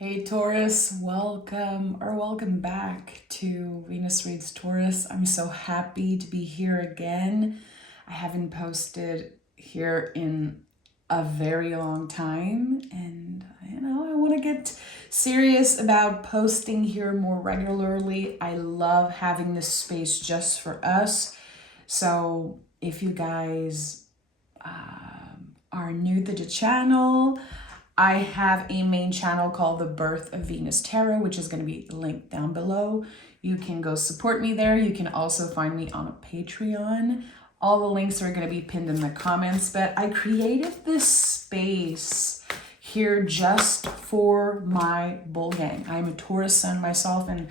Hey Taurus, welcome back to Venus Reads Taurus. I'm so happy to be here again. I haven't posted here in a very long time, and I want to get serious about posting here more regularly. I love having this space just for us. So if you guys are new to the channel, I have a main channel called The Birth of Venus Tarot, which is going to be linked down below. You can go support me there. You can also find me on a Patreon. All the links are going to be pinned in the comments, but I created this space here just for my bull gang. I'm a Taurus sun myself, and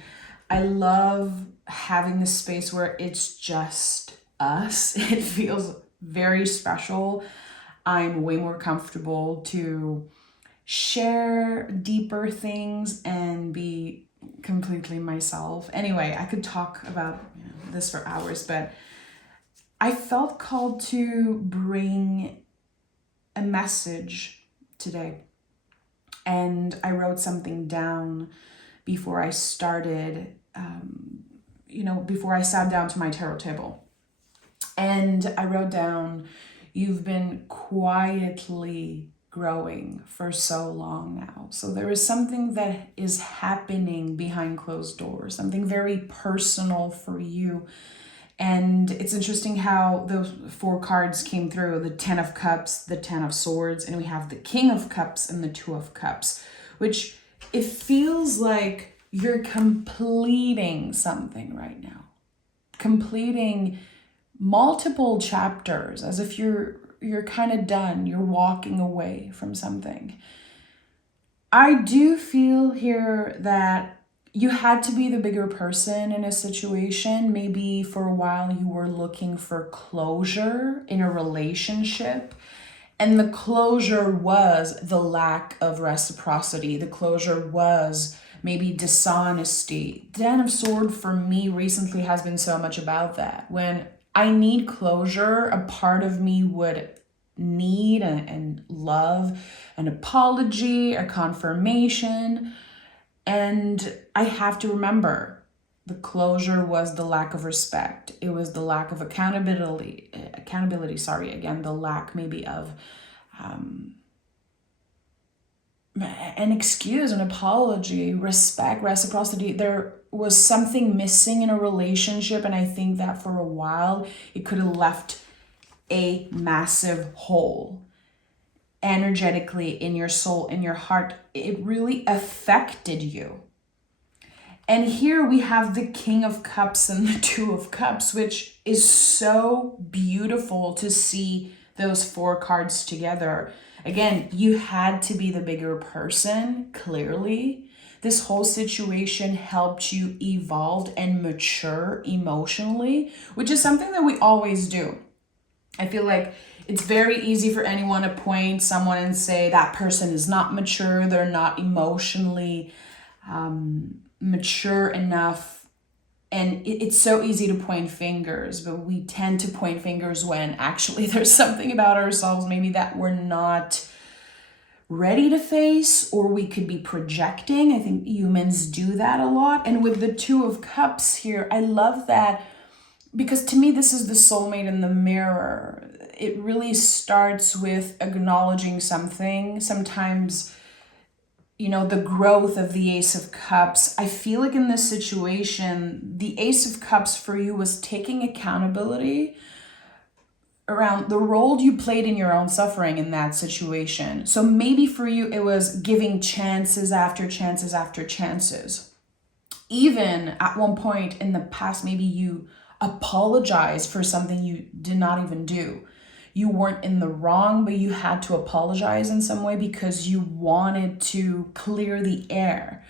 I love having this space where it's just us. It feels very special. I'm way more comfortable to share deeper things and be completely myself. Anyway, I could talk about this for hours, but I felt called to bring a message today. And I wrote something down before I started, before I sat down to my tarot table. And I wrote down, you've been quietly growing for so long now. So there is something that is happening behind closed doors, something very personal for you. And it's interesting how those four cards came through: the 10 of Cups, the 10 of Swords, and we have the King of Cups and the 2 of Cups, which it feels like you're completing something right now, completing multiple chapters, as if you're kind of done, you're walking away from something. I do feel here that you had to be the bigger person in a situation. Maybe for a while you were looking for closure in a relationship, and the closure was the lack of reciprocity. The closure was maybe dishonesty. The 10 of Swords for me recently has been so much about that. When I need closure, a part of me would need and love an apology, a confirmation. And I have to remember, the closure was the lack of respect. It was the lack of accountability, the lack maybe of an excuse, an apology, respect, reciprocity. There was something missing in a relationship, and I think that for a while it could have left a massive hole energetically in your soul, in your heart. It really affected you. And here we have the King of Cups and the 2 of Cups, which is so beautiful to see those four cards together. Again, you had to be the bigger person, clearly. This whole situation helped you evolve and mature emotionally, which is something that we always do. I feel like it's very easy for anyone to point someone and say that person is not mature, they're not emotionally mature enough. And it's so easy to point fingers, but we tend to point fingers when actually there's something about ourselves maybe that we're not ready to face, or we could be projecting. I think humans do that a lot. And with the 2 of Cups here, I love that, because to me, this is the soulmate in the mirror. It really starts with acknowledging something. Sometimes, the growth of the Ace of Cups. I feel like in this situation, the Ace of Cups for you was taking accountability around the role you played in your own suffering in that situation. So maybe for you, it was giving chances after chances after chances. Even at one point in the past, maybe you apologized for something you did not even do. You weren't in the wrong, but you had to apologize in some way because you wanted to clear the air.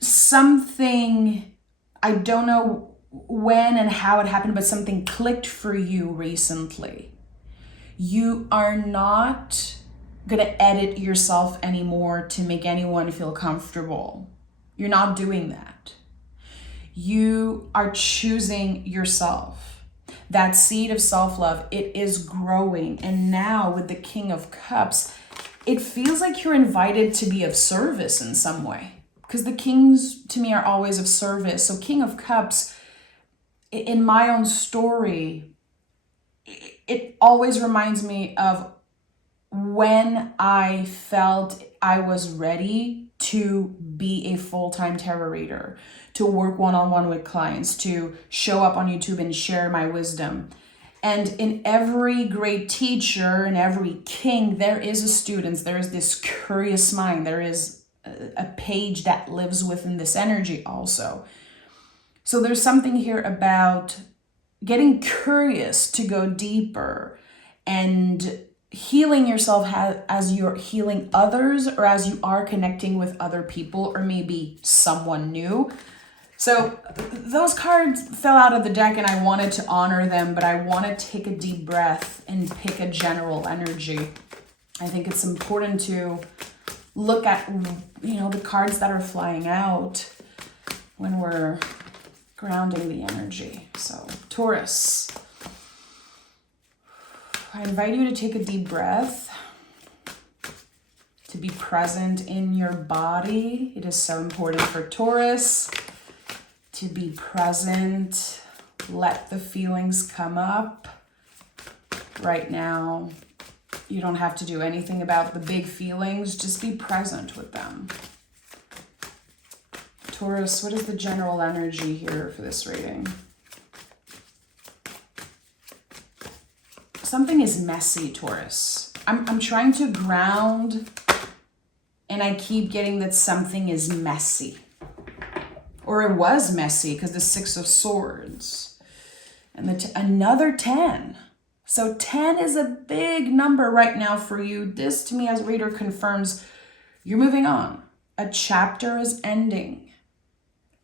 Something, I don't know when and how it happened, but something clicked for you recently. You are not going to edit yourself anymore to make anyone feel comfortable. You're not doing that. You are choosing yourself. That seed of self-love, it is growing. And now with the King of Cups, it feels like you're invited to be of service in some way. Because the kings, to me, are always of service. So King of Cups, in my own story, it always reminds me of when I felt I was ready to be a full-time tarot reader, to work one-on-one with clients, to show up on YouTube and share my wisdom. And in every great teacher and every king, there is a student, there is this curious mind, there is a page that lives within this energy also. So there's something here about getting curious to go deeper and healing yourself as you're healing others, or as you are connecting with other people, or maybe someone new. So those cards fell out of the deck and I wanted to honor them, but I want to take a deep breath and pick a general energy. I think it's important to look at, the cards that are flying out when we're grounding the energy. So Taurus, I invite you to take a deep breath, to be present in your body. It is so important for Taurus to be present. Let the feelings come up. Right now, you don't have to do anything about the big feelings. Just be present with them. Taurus, what is the general energy here for this reading? Something is messy, Taurus. I'm trying to ground, and I keep getting that something is messy. Or it was messy, because the Six of Swords. And another 10. So 10 is a big number right now for you. This, to me, as a reader, confirms you're moving on. A chapter is ending.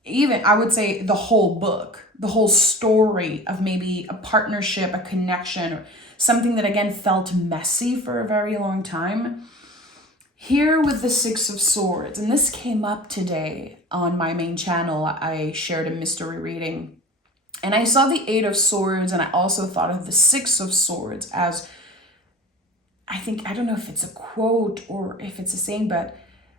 Even, I would say, the whole book, the whole story of maybe a partnership, a connection, or something that, again, felt messy for a very long time. Here with the Six of Swords, and this came up today on my main channel, I shared a mystery reading. And I saw the Eight of Swords, and I also thought of the Six of Swords as, I don't know if it's a quote or if it's a saying, but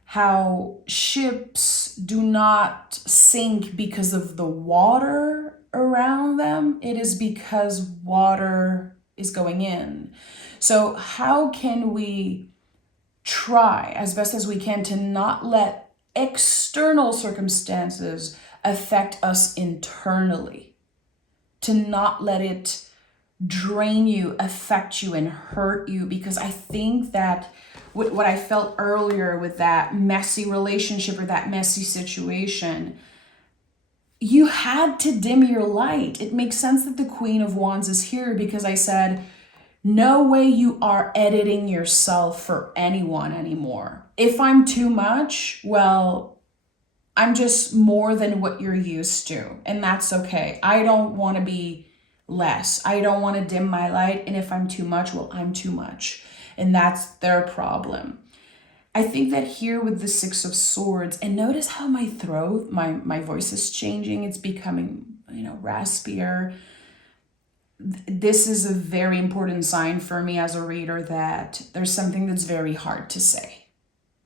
how ships do not sink because of the water around them. It is because water is going in. So how can we try as best as we can to not let external circumstances affect us internally? To not let it drain you, affect you, and hurt you. Because I think that what I felt earlier with that messy relationship or that messy situation, you had to dim your light. It makes sense that the Queen of Wands is here, because I said, no way you are editing yourself for anyone anymore. If I'm too much, well, I'm just more than what you're used to, and that's okay. I don't want to be less. I don't want to dim my light, and if I'm too much, well, I'm too much, and that's their problem. I think that here with the Six of Swords, and notice how my throat, my voice is changing. It's becoming, raspier. This is a very important sign for me as a reader that there's something that's very hard to say.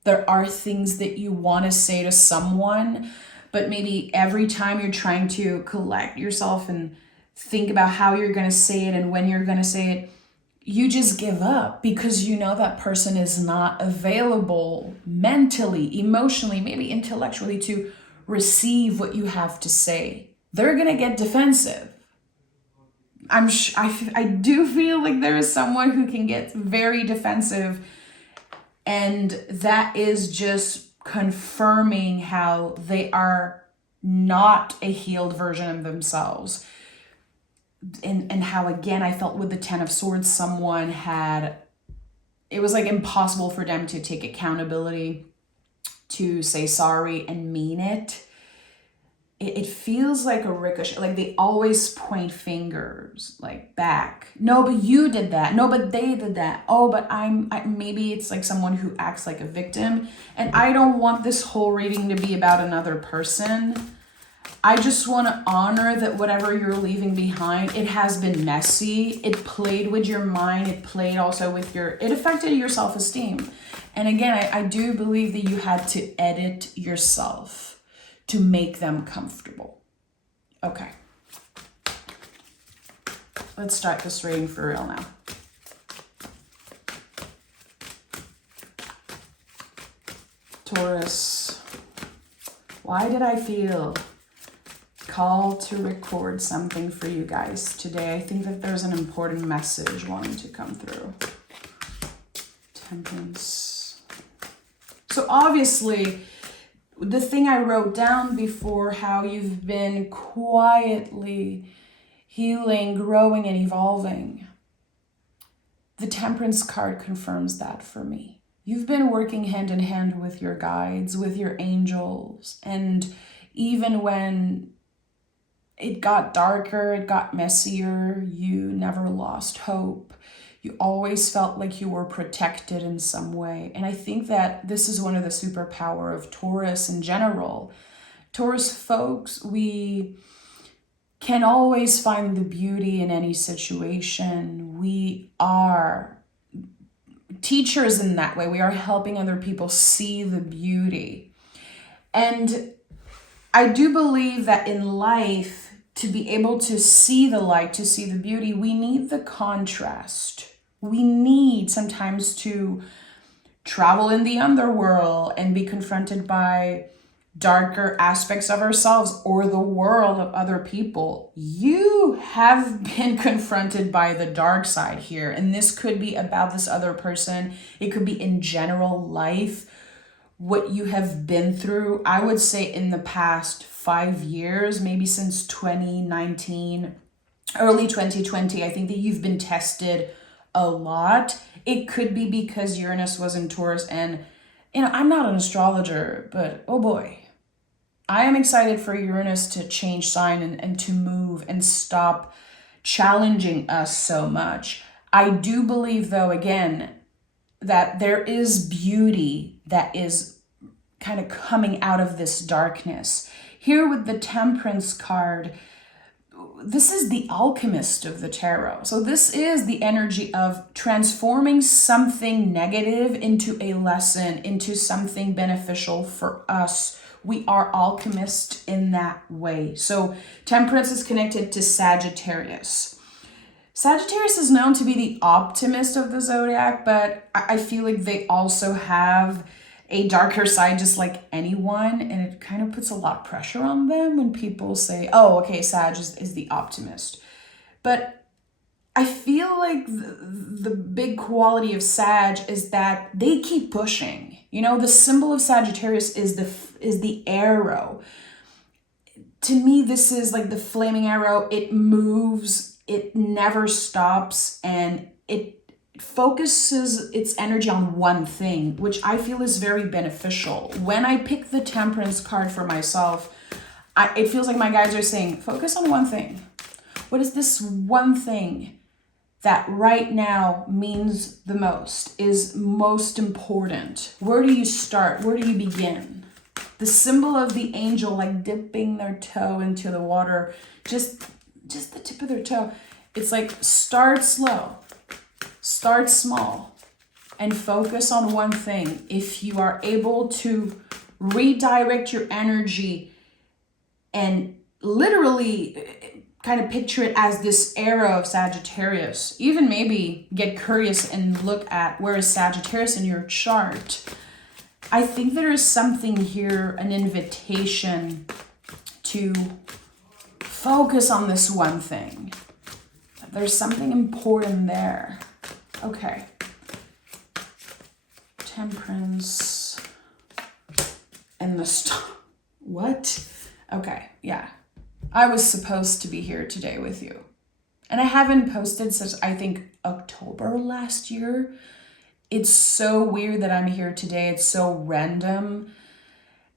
There are things that you want to say to someone, but maybe every time you're trying to collect yourself and think about how you're going to say it and when you're going to say it, you just give up because you know that person is not available mentally, emotionally, maybe intellectually to receive what you have to say. They're going to get defensive. I do feel like there is someone who can get very defensive, and that is just confirming how they are not a healed version of themselves. And how, again, I felt with the Ten of Swords, it was like impossible for them to take accountability, to say sorry and mean it. It feels like a ricochet, like they always point fingers, like back. No, but you did that. No, but they did that. Oh, but maybe it's like someone who acts like a victim. And I don't want this whole reading to be about another person. I just want to honor that whatever you're leaving behind, it has been messy. It played with your mind. It played also with it affected your self-esteem. And again, I do believe that you had to edit yourself to make them comfortable. Okay. Let's start this reading for real now. Taurus, why did I feel called to record something for you guys today? I think that there's an important message wanting to come through. Temperance. So obviously, the thing I wrote down before, how you've been quietly healing, growing, and evolving. The Temperance card confirms that for me. You've been working hand in hand with your guides, with your angels, and even when it got darker, it got messier, you never lost hope. You always felt like you were protected in some way. And I think that this is one of the superpower of Taurus in general. Taurus folks, we can always find the beauty in any situation. We are teachers in that way. We are helping other people see the beauty. And I do believe that in life, to be able to see the light, to see the beauty, we need the contrast. We need sometimes to travel in the underworld and be confronted by darker aspects of ourselves or the world of other people. You have been confronted by the dark side here, and this could be about this other person. It could be in general life, what you have been through. I would say in the past 5 years, maybe since 2019, early 2020, I think that you've been tested a lot. It could be because Uranus was in Taurus, and I'm not an astrologer, but oh boy, I am excited for Uranus to change sign and to move and stop challenging us so much. I do believe, though, again, that there is beauty that is kind of coming out of this darkness. Here with the Temperance card, this is the alchemist of the tarot. So this is the energy of transforming something negative into a lesson, into something beneficial for us. We are alchemists in that way. So Temperance is connected to Sagittarius. Sagittarius is known to be the optimist of the zodiac, but I feel like they also have a darker side just like anyone, and it kind of puts a lot of pressure on them when people say, oh, okay, Sag is the optimist. But I feel like the big quality of Sag is that they keep pushing. The symbol of Sagittarius is the arrow. To me, this is like the flaming arrow. It moves, it never stops, and it focuses its energy on one thing, which I feel is very beneficial. When I pick the Temperance card for myself, it feels like my guides are saying, focus on one thing. What is this one thing that right now means the most, is most important? Where do you start? Where do you begin? The symbol of the angel, like dipping their toe into the water, just the tip of their toe. It's like, start slow, start small, and focus on one thing. If you are able to redirect your energy and literally kind of picture it as this arrow of Sagittarius, even maybe get curious and look at where is Sagittarius in your chart. I think there is something here, an invitation to focus on this one thing. There's something important there. Okay. Temperance and the star. What? Okay, yeah. I was supposed to be here today with you. And I haven't posted since, I think, October last year. It's so weird that I'm here today. It's so random.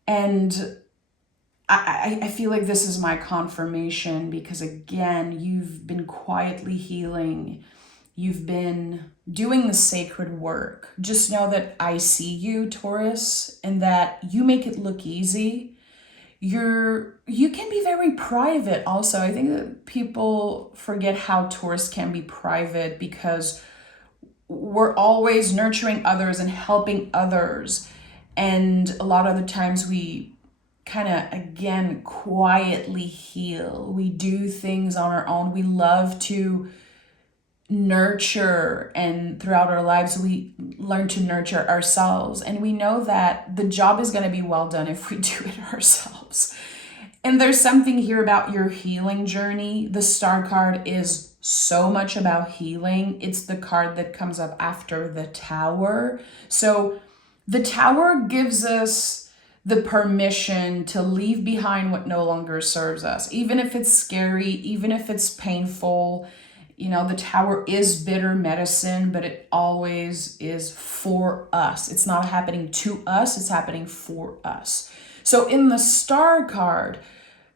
And I feel like this is my confirmation because, again, you've been quietly healing. You've been doing the sacred work. Just know that I see you, Taurus, and that you make it look easy. you can be very private also. I think that people forget how Taurus can be private because we're always nurturing others and helping others. And a lot of the times we kind of, again, quietly heal. We do things on our own. We love to nurture, and throughout our lives we learn to nurture ourselves, and we know that the job is going to be well done if we do it ourselves. And there's something here about your healing journey. The Star card is so much about healing. It's the card that comes up after the Tower. So the Tower gives us the permission to leave behind what no longer serves us, even if it's scary, even if it's painful. You know, the Tower is bitter medicine, but it always is for us. It's not happening to us, it's happening for us. So in the Star card,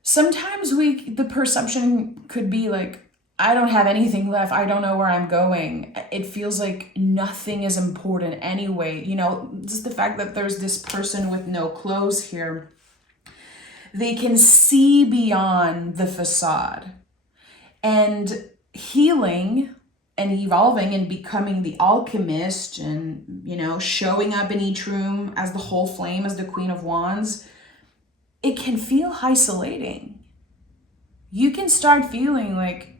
sometimes the perception could be like, I don't have anything left. I don't know where I'm going. It feels like nothing is important anyway. You know, just the fact that there's this person with no clothes here. They can see beyond the facade. And healing and evolving and becoming the alchemist and, you know, showing up in each room as the whole flame, as the Queen of Wands, it can feel isolating. You can start feeling like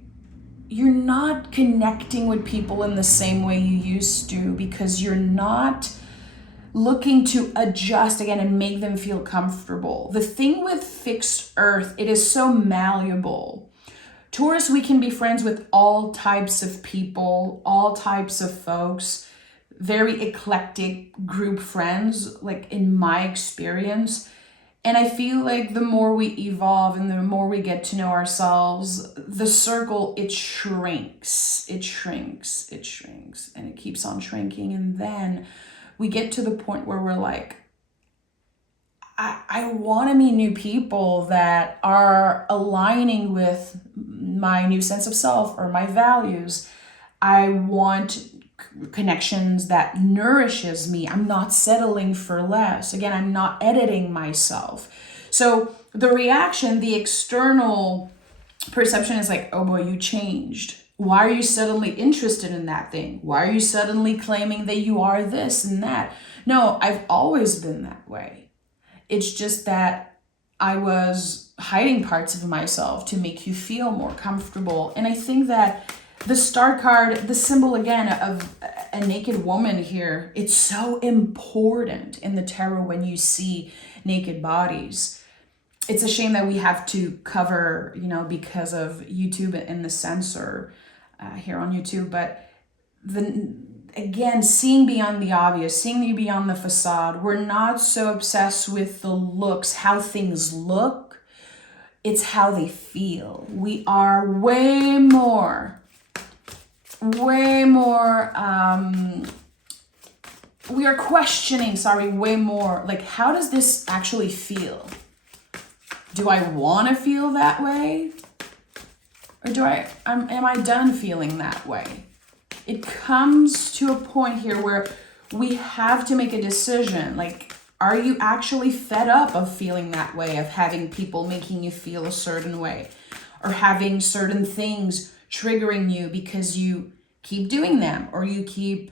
you're not connecting with people in the same way you used to because you're not looking to adjust again and make them feel comfortable. The thing with fixed earth, it is so malleable. Taurus, we can be friends with all types of people, all types of folks, very eclectic group friends, like in my experience. And I feel like the more we evolve and the more we get to know ourselves, the circle, it shrinks, and it keeps on shrinking. And then we get to the point where we're like, I want to meet new people that are aligning with my new sense of self or my values. I want connections that nourishes me. I'm not settling for less. Again, I'm not editing myself. So the reaction, the external perception is like, oh boy, you changed. Why are you suddenly interested in that thing? Why are you suddenly claiming that you are this and that? No, I've always been that way. It's just that I was hiding parts of myself to make you feel more comfortable. And I think that the Star card, the symbol again of a naked woman here, it's so important in the tarot when you see naked bodies. It's a shame that we have to cover, you know, because of YouTube and the censor here on YouTube. But again, seeing beyond the obvious, seeing beyond the facade. We're not so obsessed with the looks, how things look. It's how they feel. We are way more, we are questioning, way more. Like, how does this actually feel? Do I want to feel that way? Or am I done feeling that way? It comes to a point here where we have to make a decision. Like, are you actually fed up of feeling that way, of having people making you feel a certain way, or having certain things triggering you because you keep doing them, or you keep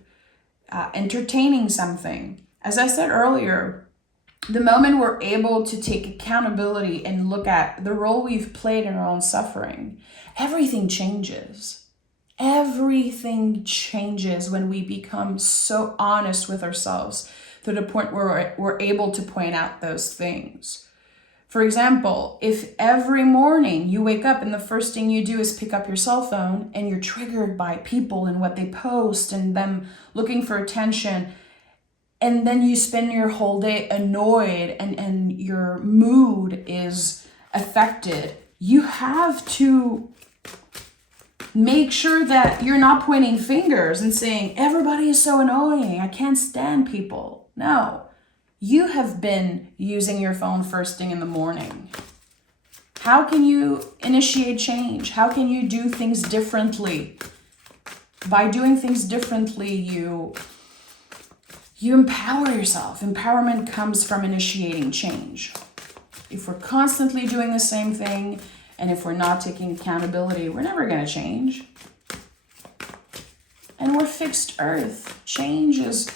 entertaining something? As I said earlier, the moment we're able to take accountability and look at the role we've played in our own suffering, everything changes. Everything changes when we become so honest with ourselves to the point where we're able to point out those things. For example, if every morning you wake up and the first thing you do is pick up your cell phone and you're triggered by people and what they post and them looking for attention, and then you spend your whole day annoyed and your mood is affected, you have to make sure that you're not pointing fingers and saying, everybody is so annoying, I can't stand people. No, you have been using your phone first thing in the morning. How can you initiate change? How can you do things differently? By doing things differently, you empower yourself. Empowerment comes from initiating change. If we're constantly doing the same thing, and if we're not taking accountability, we're never going to change. And we're fixed earth. Change is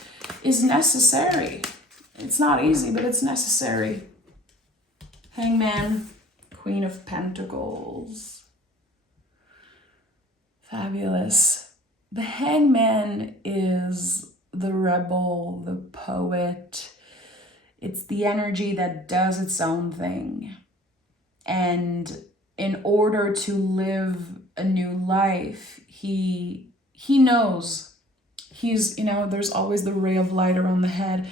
necessary. It's not easy, but it's necessary. Hangman, Queen of Pentacles. Fabulous. The Hangman is the rebel, the poet. It's the energy that does its own thing. And in order to live a new life, he knows. He's, there's always the ray of light around the head.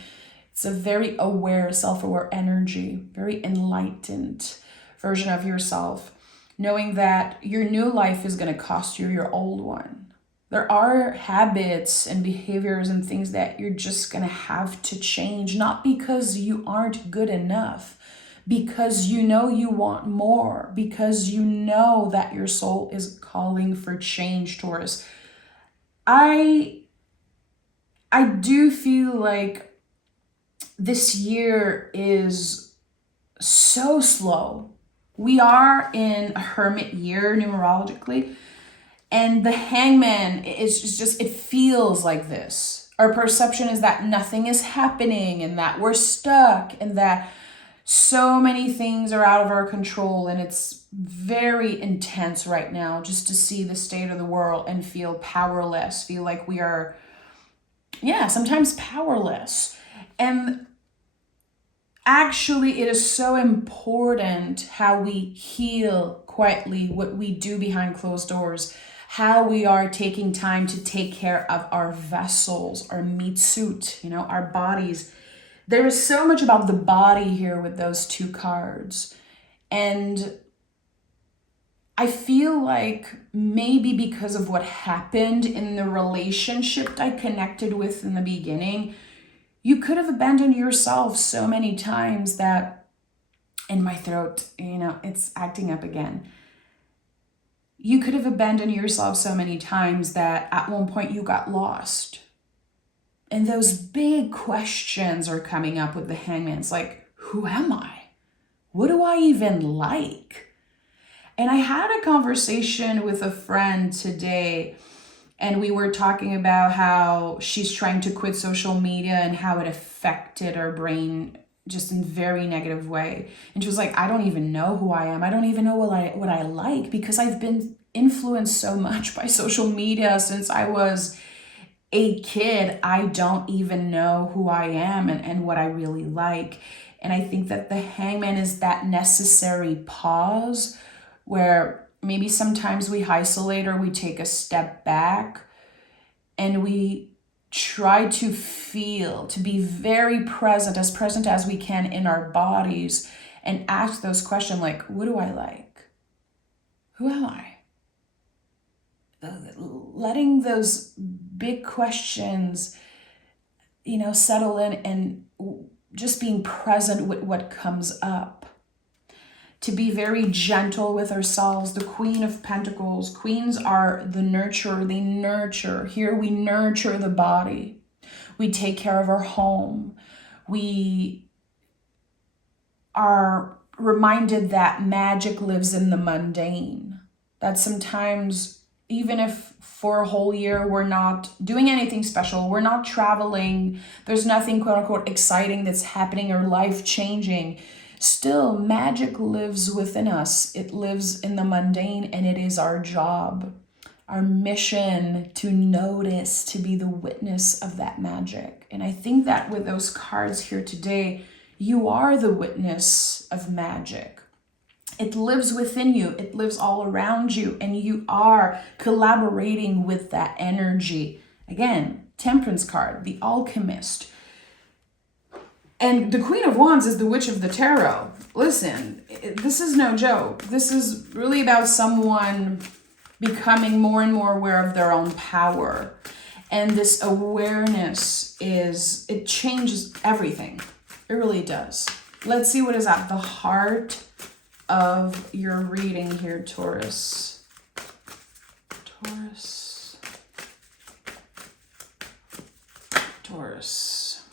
It's a very aware, self-aware energy, very enlightened version of yourself, knowing that your new life is going to cost you your old one. There are habits and behaviors and things that you're just going to have to change, not because you aren't good enough, because you know you want more, because you know that your soul is calling for change, Taurus. I do feel like this year is so slow. We are in a hermit year numerologically, and the Hangman is just, it feels like this. Our perception is that nothing is happening and that we're stuck and that so many things are out of our control, and it's very intense right now just to see the state of the world and feel powerless, feel like we are, sometimes powerless. And actually, it is so important how we heal quietly, what we do behind closed doors, how we are taking time to take care of our vessels, our meat suit, our bodies. There is so much about the body here with those two cards. And I feel like maybe because of what happened in the relationship I connected with in the beginning, you could have abandoned yourself so many times that, in my throat, it's acting up again. You could have abandoned yourself so many times that at one point you got lost. And those big questions are coming up with the Hangman. It's like, who am I? What do I even like? And I had a conversation with a friend today, and we were talking about how she's trying to quit social media and how it affected her brain just in a very negative way. And she was like, I don't even know who I am. I don't even know what I like, because I've been influenced so much by social media since I was a kid. I don't even know who I am and what I really like. And I think that the Hangman is that necessary pause where maybe sometimes we isolate or we take a step back and we try to feel, to be very present as we can in our bodies, and ask those questions like, what do I like? Who am I? Letting those big questions, settle in, and just being present with what comes up. To be very gentle with ourselves. The Queen of Pentacles. Queens are the nurturer. They nurture. Here we nurture the body. We take care of our home. We are reminded that magic lives in the mundane. That sometimes, even if for a whole year we're not doing anything special, we're not traveling, there's nothing quote unquote exciting that's happening or life changing, still magic lives within us. It lives in the mundane, and it is our job, our mission to notice, to be the witness of that magic. And I think that with those cards here today, you are the witness of magic. It lives within you. It lives all around you, and you are collaborating with that energy. Again, Temperance card, the alchemist. And the Queen of Wands is the Witch of the Tarot. Listen, this is no joke. This is really about someone becoming more and more aware of their own power. And this awareness it changes everything. It really does. Let's see what is at the heart of your reading here, Taurus. Taurus.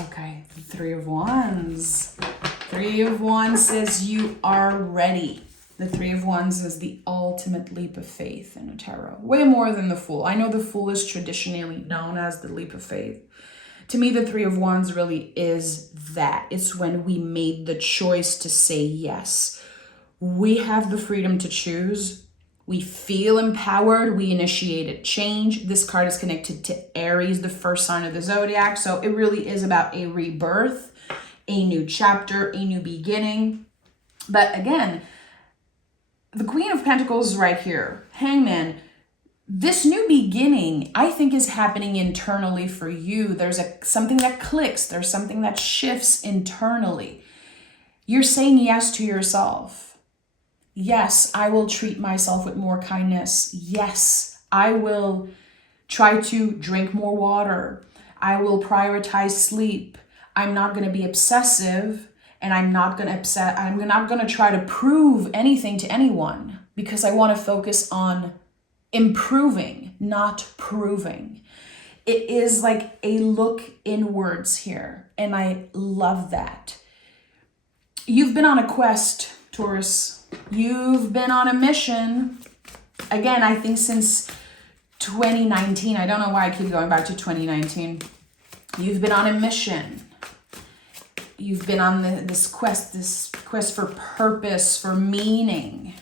Okay, Three of Wands. Three of Wands says you are ready. The Three of Wands is the ultimate leap of faith in a tarot. Way more than the Fool. I know the Fool is traditionally known as the leap of faith. To me, the Three of Wands really is that. It's when we made the choice to say yes. We have the freedom to choose. We feel empowered. We initiated change. This card is connected to Aries, the first sign of the zodiac. So it really is about a rebirth, a new chapter, a new beginning. But again, the Queen of Pentacles is right here. Hangman. This new beginning, I think, is happening internally for you. There's something that clicks. There's something that shifts internally. You're saying yes to yourself. Yes, I will treat myself with more kindness. Yes, I will try to drink more water. I will prioritize sleep. I'm not going to be obsessive, and I'm not going to try to prove anything to anyone, because I want to focus on improving, not proving. It is like a look inwards here, and I love that. You've been on a quest, Taurus. You've been on a mission. Again, I think since 2019. I don't know why I keep going back to 2019. You've been on a mission. You've been on this quest for purpose, for meaning.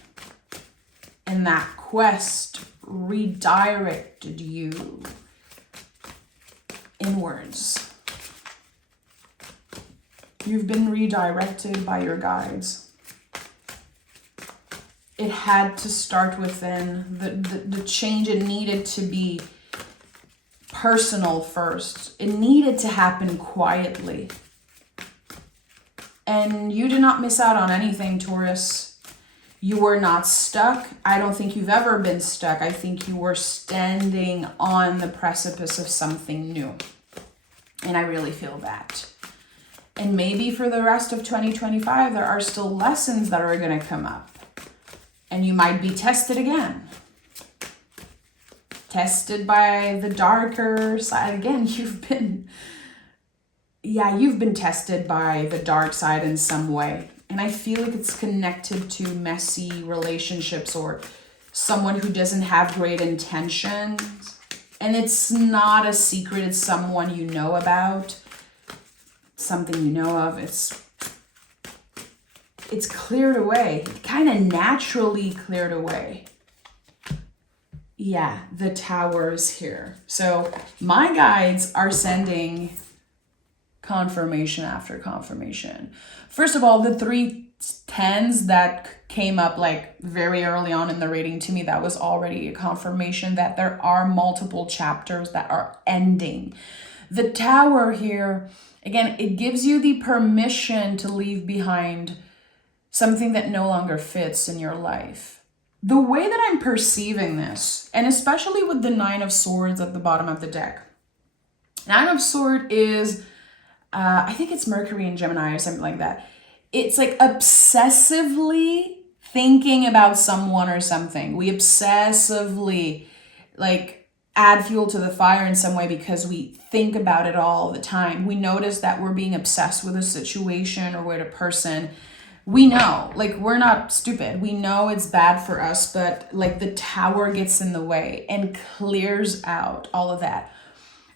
And that quest redirected you inwards. You've been redirected by your guides. It had to start within. The change, it needed to be personal first. It needed to happen quietly. And you did not miss out on anything, Taurus. You were not stuck. I don't think you've ever been stuck. I think you were standing on the precipice of something new. And I really feel that. And maybe for the rest of 2025, there are still lessons that are going to come up. And you might be tested again. Tested by the darker side. Again, you've been tested by the dark side in some way. And I feel like it's connected to messy relationships or someone who doesn't have great intentions. And it's not a secret. It's someone you know about. Something you know of. It's cleared away. It kind of naturally cleared away. Yeah, the Tower is here. So my guides are sending confirmation after confirmation. First of all, the 3 10s that came up like very early on in the reading, to me, that was already a confirmation that there are multiple chapters that are ending. The Tower here, again, it gives you the permission to leave behind something that no longer fits in your life. The way that I'm perceiving this, and especially with the 9 of Swords at the bottom of the deck. 9 of Swords is, I think it's Mercury and Gemini or something like that. It's like obsessively thinking about someone or something. We obsessively like add fuel to the fire in some way because we think about it all the time. We notice that we're being obsessed with a situation or with a person. We know, like, we're not stupid. We know it's bad for us, but like the Tower gets in the way and clears out all of that.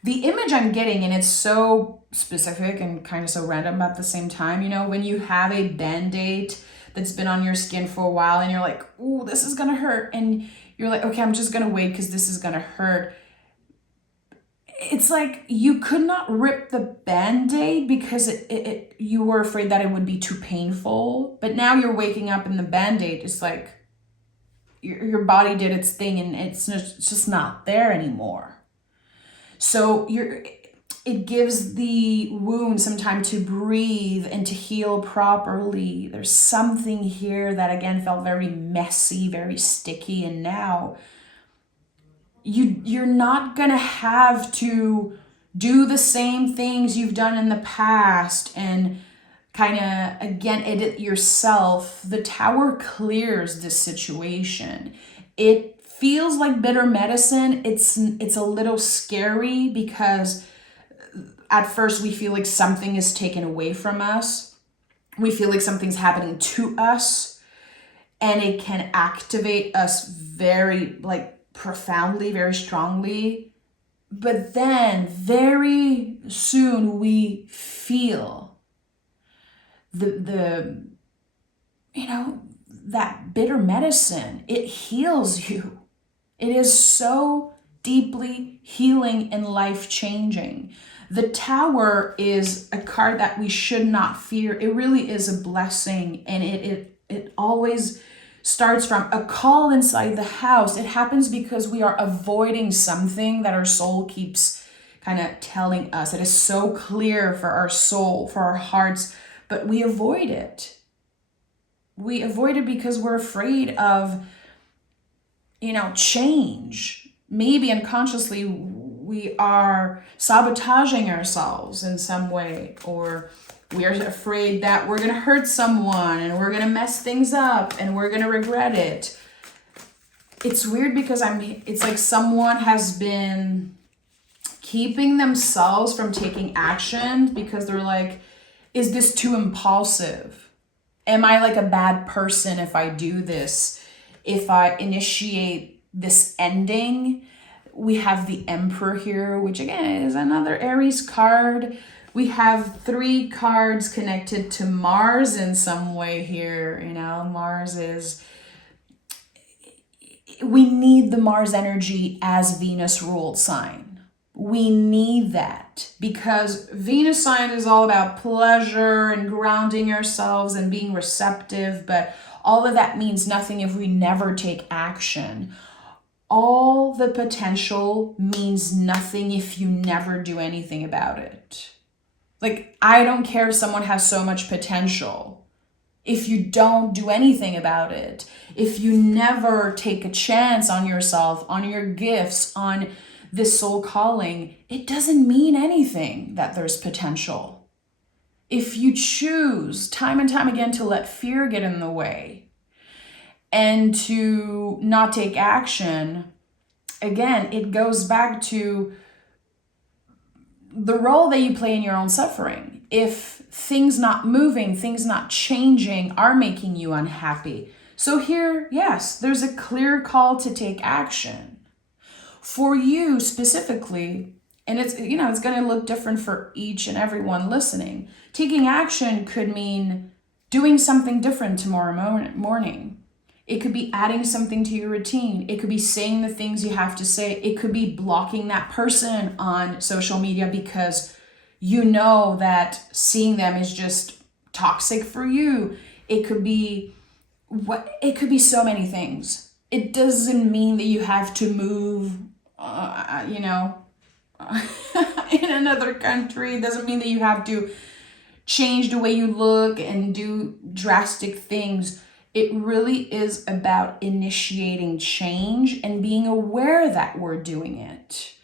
The image I'm getting, and it's so specific and kind of so random at the same time, you know, when you have a Band-Aid that's been on your skin for a while and you're like, ooh, this is gonna hurt. And you're like, okay, I'm just gonna wait because this is gonna hurt. It's like you could not rip the Band-Aid because you were afraid that it would be too painful. But now you're waking up and the Band-Aid is like, your body did its thing and it's just not there anymore. So it gives the wound some time to breathe and to heal properly. There's something here that, again, felt very messy, very sticky. And now you're not going to have to do the same things you've done in the past and kind of, again, edit yourself. The Tower clears this situation. It feels like bitter medicine. It's a little scary because at first we feel like something is taken away from us. We feel like something's happening to us, and it can activate us very profoundly, very strongly. But then very soon we feel the that bitter medicine. It heals you. It is so deeply healing and life-changing. The Tower is a card that we should not fear. It really is a blessing, and it always starts from a call inside the house. It happens because we are avoiding something that our soul keeps kind of telling us. It is so clear for our soul, for our hearts, but we avoid it. We avoid it because we're afraid of, change. Maybe unconsciously we are sabotaging ourselves in some way, or we are afraid that we're going to hurt someone and we're going to mess things up and we're going to regret it. It's weird because it's like someone has been keeping themselves from taking action because they're like, is this too impulsive? Am I like a bad person if I do this? If I initiate this ending? We have the Emperor here, which again is another Aries card. We have 3 cards connected to Mars in some way here. Mars is, we need the Mars energy as Venus ruled sign. We need that because Venus sign is all about pleasure and grounding ourselves and being receptive, but all of that means nothing if we never take action. All the potential means nothing if you never do anything about it. Like, I don't care if someone has so much potential. If you don't do anything about it, if you never take a chance on yourself, on your gifts, on this soul calling, it doesn't mean anything that there's potential. If you choose time and time again to let fear get in the way and to not take action, again, it goes back to the role that you play in your own suffering. If things not moving, things not changing are making you unhappy. So here, yes, there's a clear call to take action. For you specifically, and it's going to look different for each and everyone listening. Taking action could mean doing something different tomorrow morning. It could be adding something to your routine. It could be saying the things you have to say. It could be blocking that person on social media because you know that seeing them is just toxic for you. It could be so many things. It doesn't mean that you have to move, in another country. It doesn't mean that you have to change the way you look and do drastic things. It really is about initiating change and being aware that we're doing it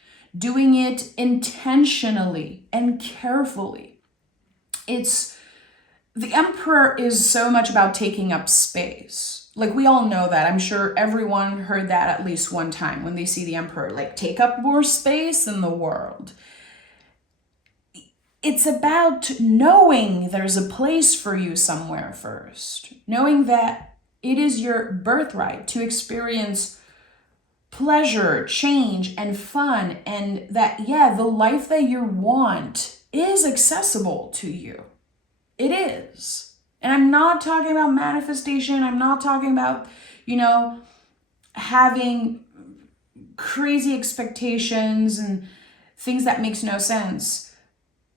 intentionally and carefully. The Emperor is so much about taking up space. Like, we all know that. I'm sure everyone heard that at least one time when they see the Emperor, like, take up more space in the world. It's about knowing there's a place for you somewhere first. Knowing that it is your birthright to experience pleasure, change, and fun. And that, the life that you want is accessible to you. It is. And I'm not talking about manifestation. I'm not talking about, having crazy expectations and things that makes no sense.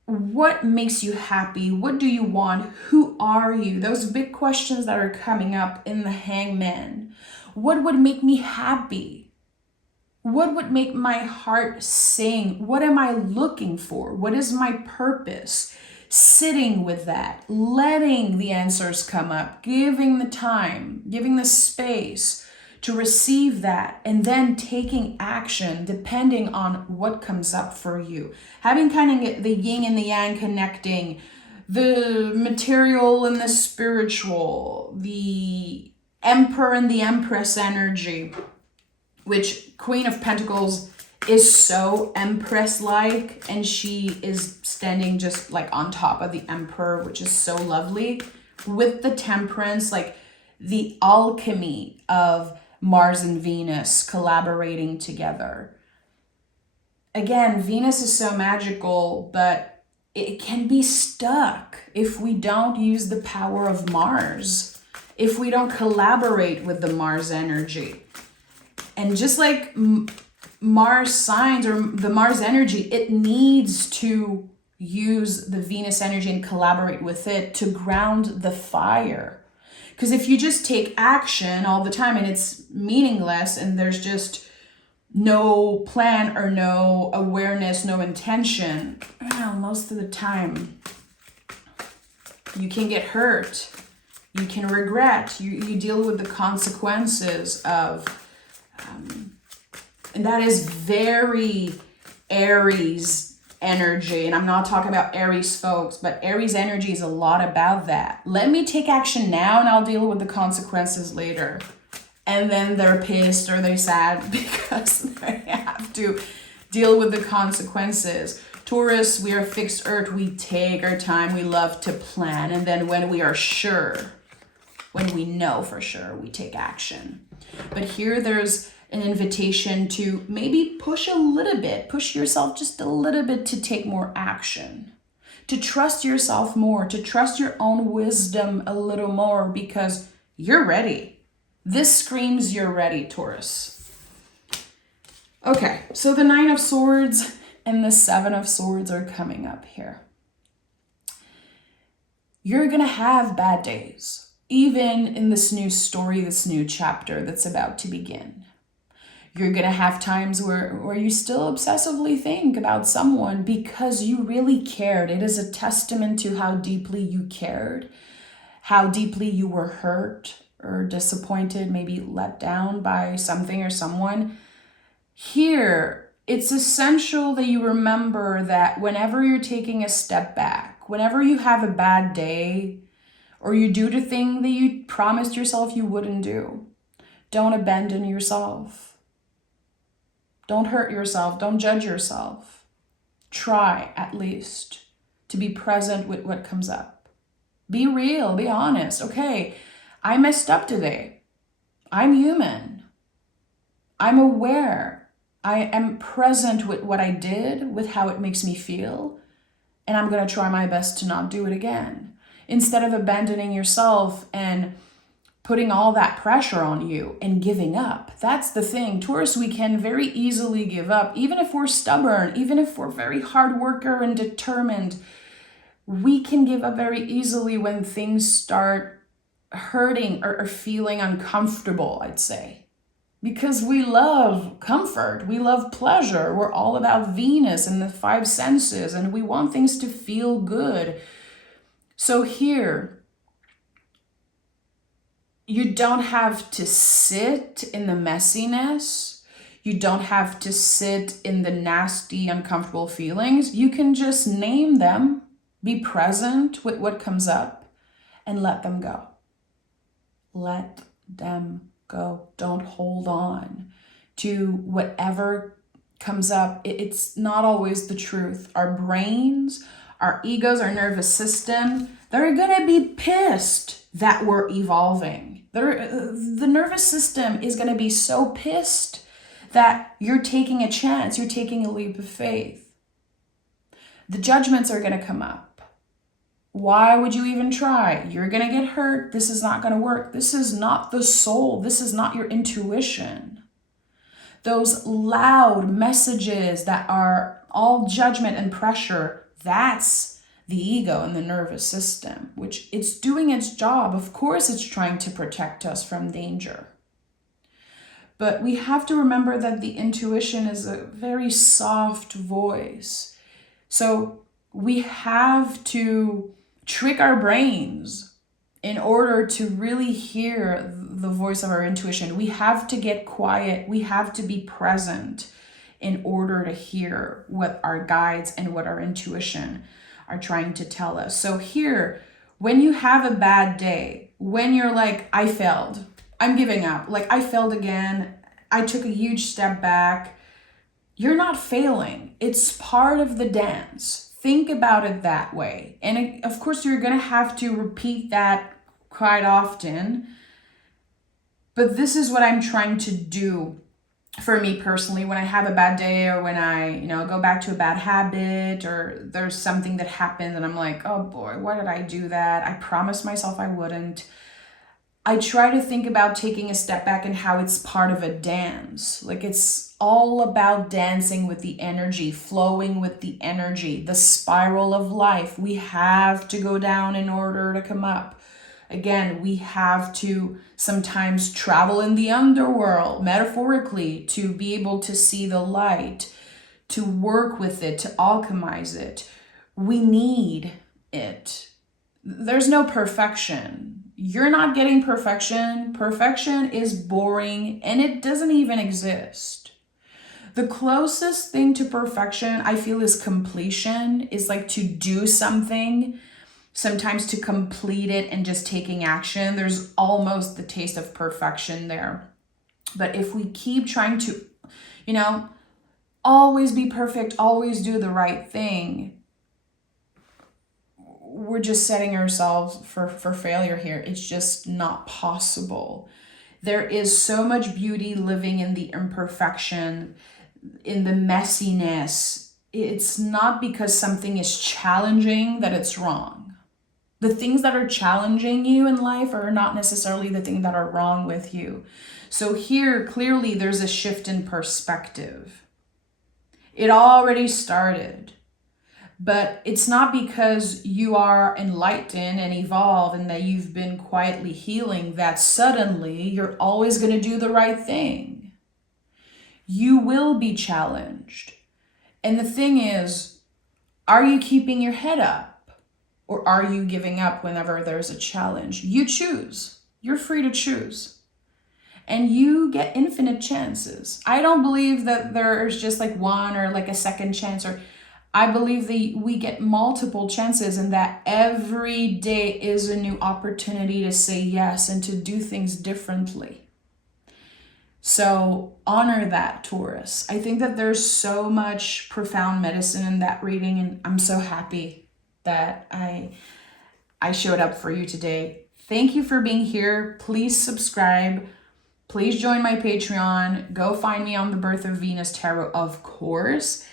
What makes you happy? What do you want? Who are you? Those big questions that are coming up in the Hangman. What would make me happy? What would make my heart sing? What am I looking for? What is my purpose? Sitting with that, letting the answers come up, giving the time, giving the space to receive that, and then taking action depending on what comes up for you. Having kind of the yin and the yang connecting, the material and the spiritual, the Emperor and the Empress energy, which Queen of Pentacles is so Empress-like, and she is standing just like on top of the Emperor, which is so lovely. With the Temperance, like the alchemy of Mars and Venus collaborating together. Again, Venus is so magical, but it can be stuck if we don't use the power of Mars, if we don't collaborate with the Mars energy. And just like Mars signs or the Mars energy, it needs to use the Venus energy and collaborate with it to ground the fire. Because if you just take action all the time and it's meaningless and there's just no plan or no awareness, no intention, most of the time you can get hurt, you can regret, you deal with the consequences of and that is very Aries energy. And I'm not talking about Aries folks, but Aries energy is a lot about that. Let me take action now and I'll deal with the consequences later. And then they're pissed or they're sad because they have to deal with the consequences. Taurus, we are fixed earth. We take our time. We love to plan. And then when we are sure, when we know for sure, we take action. But here there's an invitation to maybe push a little bit, push yourself just a little bit to take more action, to trust yourself more, to trust your own wisdom a little more because you're ready. This screams you're ready, Taurus. Okay, so the 9 of Swords and the 7 of Swords are coming up here. You're going to have bad days, even in this new story, this new chapter that's about to begin. You're going to have times where you still obsessively think about someone because you really cared. It is a testament to how deeply you cared, how deeply you were hurt or disappointed, maybe let down by something or someone. Here, it's essential that you remember that whenever you're taking a step back, whenever you have a bad day, or you do the thing that you promised yourself you wouldn't do, don't abandon yourself. Don't hurt yourself. Don't judge yourself. Try, at least, to be present with what comes up. Be real. Be honest. Okay, I messed up today. I'm human. I'm aware. I am present with what I did, with how it makes me feel, and I'm going to try my best to not do it again. Instead of abandoning yourself and putting all that pressure on you and giving up. That's the thing. Taurus, we can very easily give up. Even if we're stubborn, even if we're very hard worker and determined, we can give up very easily when things start hurting or feeling uncomfortable, I'd say. Because we love comfort, we love pleasure. We're all about Venus and the 5 senses, and we want things to feel good. So here, you don't have to sit in the messiness. You don't have to sit in the nasty, uncomfortable feelings. You can just name them, be present with what comes up, and let them go. Let them go. Don't hold on to whatever comes up. It's not always the truth. Our brains, our egos, our nervous system, they're going to be pissed that we're evolving. The nervous system is going to be so pissed that you're taking a chance, you're taking a leap of faith. The judgments are going to come up. Why would you even try? You're going to get hurt. This is not going to work. This is not the soul. This is not your intuition. Those loud messages that are all judgment and pressure, that's the ego and the nervous system, which it's doing its job. Of course, it's trying to protect us from danger. But we have to remember that the intuition is a very soft voice. So we have to trick our brains in order to really hear the voice of our intuition. We have to get quiet. We have to be present in order to hear what our guides and what our intuition are trying to tell us. So here, when you have a bad day, when you're like, I failed, I'm giving up, like I failed again, I took a huge step back, you're not failing. It's part of the dance. Think about it that way. And of course, you're going to have to repeat that quite often. But this is what I'm trying to do for me personally when I have a bad day, or when I, go back to a bad habit, or there's something that happens and I'm like, oh boy, why did I do that? I promised myself I wouldn't. I try to think about taking a step back and how it's part of a dance. Like, it's all about dancing with the energy, flowing with the energy, the spiral of life. We have to go down in order to come up. Again, we have to sometimes travel in the underworld, metaphorically, to be able to see the light, to work with it, to alchemize it. We need it. There's no perfection. You're not getting perfection. Perfection is boring and it doesn't even exist. The closest thing to perfection, I feel, is completion, is like to do something, sometimes to complete it and just taking action. There's almost the taste of perfection there. But if we keep trying to, always be perfect, always do the right thing, we're just setting ourselves for failure here. It's just not possible. There is so much beauty living in the imperfection, in the messiness. It's not because something is challenging that it's wrong. The things that are challenging you in life are not necessarily the things that are wrong with you. So here, clearly, there's a shift in perspective. It already started. But it's not because you are enlightened and evolved and that you've been quietly healing that suddenly you're always going to do the right thing. You will be challenged. And the thing is, are you keeping your head up, or are you giving up whenever there's a challenge? You choose. You're free to choose. And you get infinite chances. I don't believe that there's just like one or like a second chance, or I believe that we get multiple chances, and that every day is a new opportunity to say yes and to do things differently. So honor that, Taurus. I think that there's so much profound medicine in that reading, and I'm so happy that I showed up for you today. Thank you for being here. Please subscribe. Please join my Patreon. Go find me on the Birth of Venus Tarot, of course.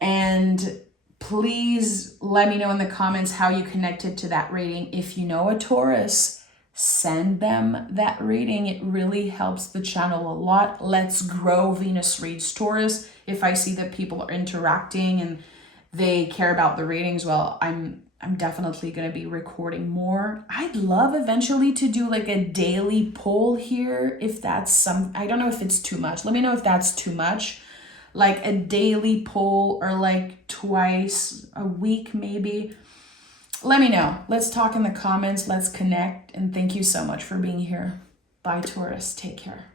And please let me know in the comments how you connected to that reading. If you know a Taurus, send them that reading. It really helps the channel a lot. Let's grow Venus Reads Taurus. If I see that people are interacting and they care about the readings, well, I'm definitely going to be recording more. I'd love eventually to do like a daily poll here. If that's I don't know if it's too much. Let me know if that's too much. Like a daily poll, or like twice a week maybe. Let me know. Let's talk in the comments. Let's connect. And thank you so much for being here. Bye, Taurus. Take care.